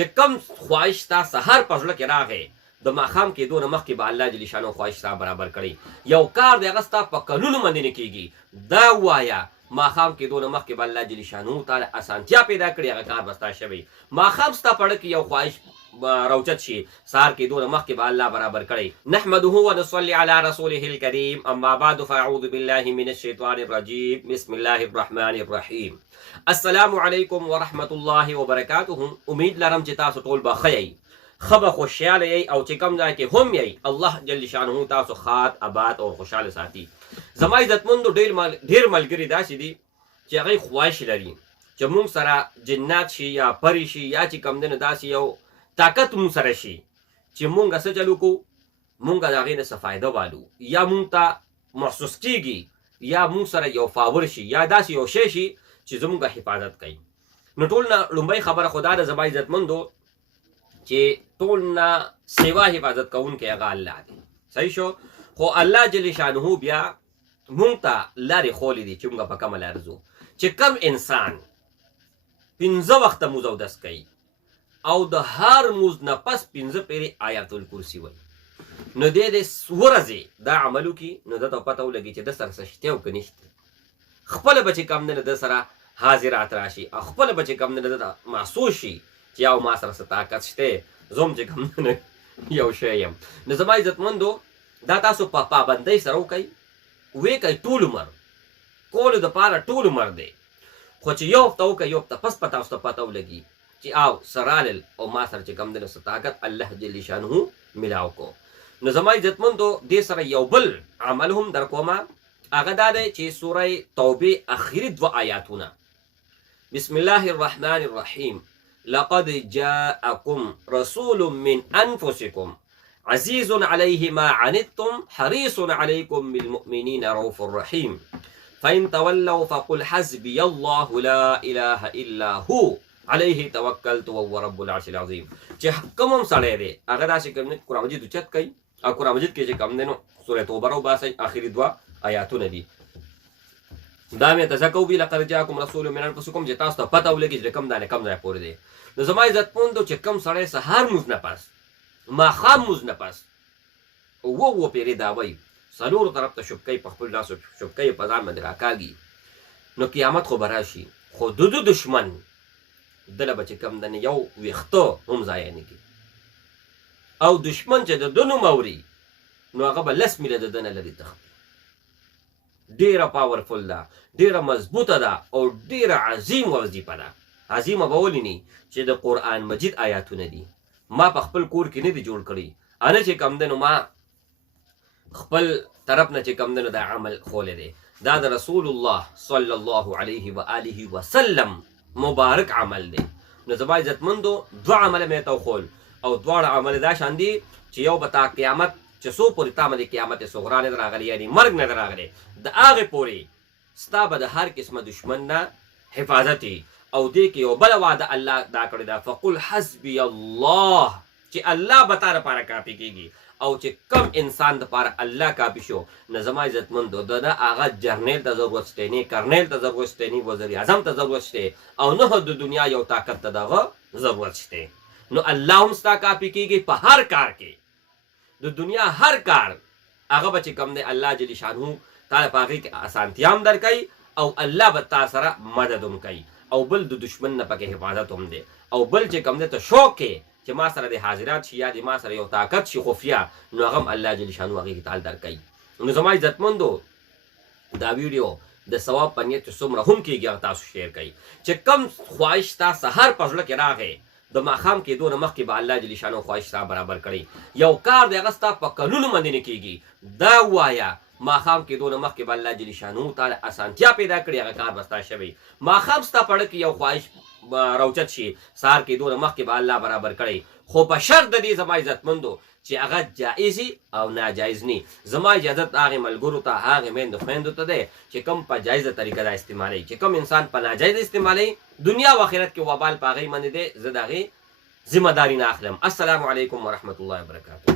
چې کم خواهش تا سهار په زړه کې راغی د ماښام کېدو نه مخکې به الله جل شانو خواهش ستا برابر کړی. یو کار دی هغه ستا په کلونو باندې نه کېږي، دا ووایه ماښام کېدو نه مخکې به الله جل شانو تعالی اسانتیا پیدا کړي، هغه کار به ستا شوی. ماښام ستا په اړه کې یو خواهش روچت شي، سهار کېدو نه مخکې به الله برابر کړی. نحمده ونصلي على رسوله الكريم، اما بعد فاعوذ بالله من الشیطان الرجیم، بسم الله الرحمن الرحیم. السلام علیکم ورحمة الله وبرکاته. امید لرم چې تاسو ټول به ښه یئ، ښه به خوشحاله یئ، او چې کوم ځای کې هم یئ الله جل شانه تاسو ښاد آباد او خوشحاله ساتي. زما عزتمندو ډېر ملګري داسې دي چې هغوی خواهش لري چې مونږ سره جنات شي یا پرې شي یا چې کوم دی نو داسې یو طاقت مونږ سره شي چې مونږ څه چلو کو، مونږ د هغې نه څه فایده والو، یا مونږ ته محسوس کېږي، یا مونږ سره یو فاور شي، یا داسې یو شی شي چې زمونږ حفاظت کوي. نو ټول نه لومړی خبره خو دا ده زما عزتمندو چې ټول نه سوا حفاظت کوونکی هغه الله دی. صحیح شو؟ خو الله جل شانه بیا مونږ ته لارې ښولې دي چې مونږ په کومه لاره ځو. چې کم انسان 5 وخته مونځ اودس کوي او د هر مونځ نه پس 5 پیرې آیات الکرسي وایي، نو دی د ورځې دا عمل وکړي، نو ده ته پته ولګي چې ده سره څه شته او که نشته. خپله به چې کوم دی نو ده سره حاضرات راشي، او خپله به چې کوم دی نو ده ته محسوس شي چې یو ما سره څه طاقت شته، زه هم چې کوم دی نو یو شی یم. نو زما عزتمندو دا تاسو په پابندۍ سره وکئ، ویې کوئ ټول عمر، کولو دپاره ټول عمر دی. خو چې یو هفته وکئ، یو هفته پس په تاسو ته پته ولګي چې او سرالل او ما سره چې کوم دی نو څه طاقت الله جل شانه ملاو کو. نو زما عزتمندو دې سره یو بل عمل هم در کومه، هغه دا دی چې سوره توبې اخري 2 آیاتونه، بسم الله الرحمن الرحیم، لقد جاءكم رسول من انفسكم عزيز عليه ما عنتم حريص عليكم بالمؤمنين رؤوف رحيم فإن تولوا فقل حسبي الله لا إله إلا هو عليه توكلت وهو رب العرش العظيم. چې کوم هم سړی دی هغه داسې کوم قرآن مجید اوچت کوي، او قرآن مجید کې چې کوم دی نو سوره توبه راوباسئ، آخري 2 آیاتونه دي. دا مې تذکر وي لقد جاءكم رسول من انفسكم، چې تاسو ته پته ولګي چې کوم ځای کوم ځای پورې دی. نو زما عزتمندو چې کوم سړی سهار مونځ نه پس، ماښام مونځ نه پس 2 پیرې دا وایي، څلورو طرف ته شبکۍ په خپل لاس شبکۍ په ځان باندې راکاږي، نو قیامت خو به راشي، خو د دشمن دله به چې کوم دی یو ویښته هم ضایع نه کړي، او دشمن چې د ده نوم اوري نو هغه به 10 میله د ده نه لرې تښتي. ډېره پاورفل ده، ډېره مضبوطه ده، او ډېره عظیم وظیفه ده. عظیمه به ولې نه چې د قرآن مجید آیاتونه دي. ما په خپل کور کې نه دي جوړ کړي، انا چې کوم دی نو ما خپل طرف نه چې کوم دی نو دا عمل خولی دی. دا د رسول الله صلی الله علیه و آله وسلم مبارک عمل دی. نو زما عزتمندو 2 عمله مې ته وښول، او دواړه عمل دا شان دي چې یو به تا قیامت چې څو پورې تا باندې قیامت صغرا نه راغلی، یعنې مرګ نه راغلی، د هغې پورې ستا به د هر قسمه دشمن نه حفاظت وي. او دې کې یو بله وعده الله دا کړې ده، فقل حسبي الله، چې الله به تا دپاره کافي کېږي. او چې کم انسان دپاره الله کافي شو، نو زما عزتمندو د نه هغه جرنیل ته ضرورت شته، نه کرنیل ته ضرورت شته، نه وزیر اعظم ته ضرورت شته، او نه د دنیا یو طاقت ته دغه ضرورت شته. نو الله هم ستا کافي کېږي په هر کار کې، د دنیا هر کار هغه به چې کوم دی الله جل شانه تا په هغې کې اسانتیا هم درکوي، او الله به تا سره مدد هم کوي، او بل د دشمن نه پکې حفاظت هم دی، او بل چې کوم دی ته شوق کې چې ما سره د حاضرات شي یا د ما سره یو طاقت شي خفیه، نو هغه هم الله جل شانه هغې کې تعالی درکوي. نو زما عزتمندو دا ویډیو د ثواب په نیت څومره هم کېږي هغه تاسو شیر کوئ. چې کم خواهش تا سهار په زړه کې راغی د ماښام کېدو نه مخکې به الله جل شانه خواهش ستا برابر کړی. یو کار دی هغه ستا په کلونو باندې نه کېږي، دا ووایه ماښام کېدو نه مخکې به الله جل شانه تعالی اسانتیا پیدا کړي، هغه کار به ستا شوی. ماښام ستا په اړه کې یو خواهش روچت شي، سهار کېدو نه مخکې به الله برابر کړی، خو په شرط د دې زما عزتمندو چې هغه جایز او ناجایز نه. زما اجازت هغې ملګرو ته، هغې میندو خویندو ته دی چې کوم په جایزه طریقه دا استعمالوي. چې کوم انسان په ناجایزه استعمالوي، دنیا و آخرت کې وبال په هغې باندې دی، زه د هغې ذمه داري نه اخلم. السلام علیکم ورحمة الله وبرکاته.